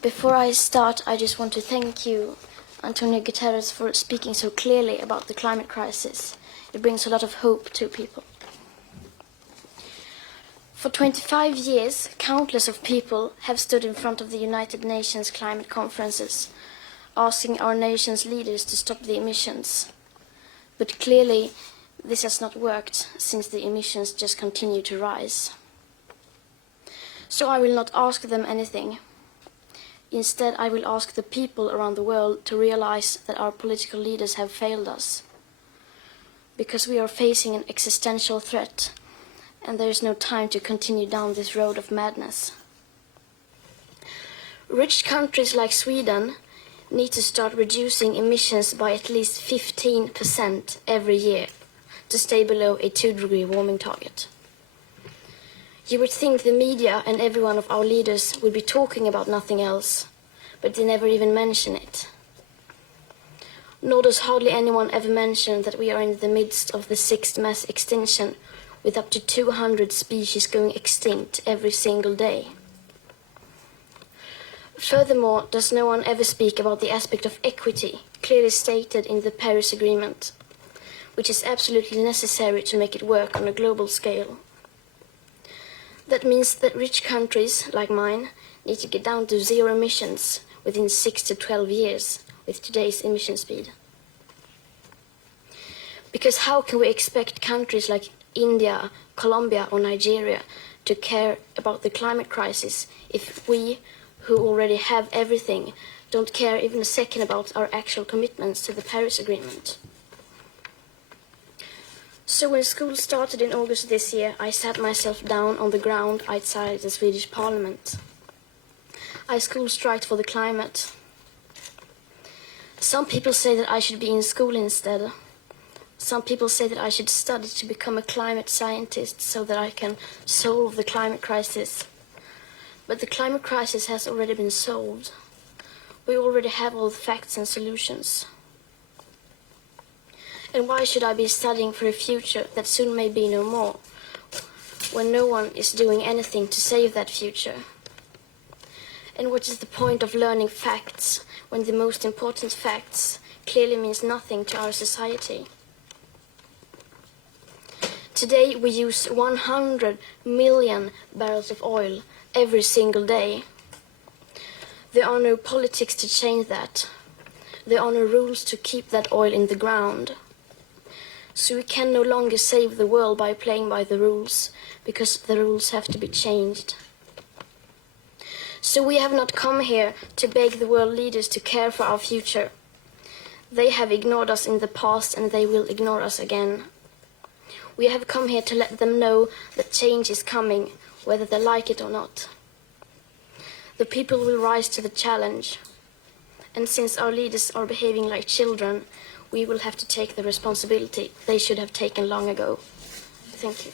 Before I start, I just want to thank you, António Guterres, for speaking so clearly about the climate crisis. It brings a lot of hope to people. For 25 years, countless of people have stood in front of the United Nations climate conferences, asking our nation's leaders to stop the emissions. But clearly, this has not worked, since the emissions just continue to rise. So I will not ask them anything. Instead, I will ask the people around the world to realize that our political leaders have failed us. Because we are facing an existential threat, and there is no time to continue down this road of madness. Rich countries like Sweden need to start reducing emissions by at least 15% every year to stay below a 2-degree warming target. You would think the media and every one of our leaders would be talking about nothing else, but they never even mention it. Nor does hardly anyone ever mention that we are in the midst of the 6th mass extinction, with up to 200 species going extinct every single day. Furthermore, does no one ever speak about the aspect of equity, clearly stated in the Paris Agreement, which is absolutely necessary to make it work on a global scale. That means that rich countries, like mine, need to get down to 0 emissions within 6 to 12 years with today's emission speed. Because how can we expect countries like India, Colombia or Nigeria to care about the climate crisis if we, who already have everything, don't care even a second about our actual commitments to the Paris Agreement? So when school started in August this year, I sat myself down on the ground outside the Swedish Parliament. I school striked for the climate. Some people say that I should be in school instead. Some people say that I should study to become a climate scientist so that I can solve the climate crisis. But the climate crisis has already been solved. We already have all the facts and solutions. And why should I be studying for a future that soon may be no more, when no one is doing anything to save that future? And what is the point of learning facts when the most important facts clearly means nothing to our society? Today we use 100 million barrels of oil every single day. There are no politics to change that. There are no rules to keep that oil in the ground. So we can no longer save the world by playing by the rules, because the rules have to be changed. So we have not come here to beg the world leaders to care for our future. They have ignored us in the past and they will ignore us again. We have come here to let them know that change is coming, whether they like it or not. The people will rise to the challenge. And since our leaders are behaving like children, we will have to take the responsibility they should have taken long ago. Thank you.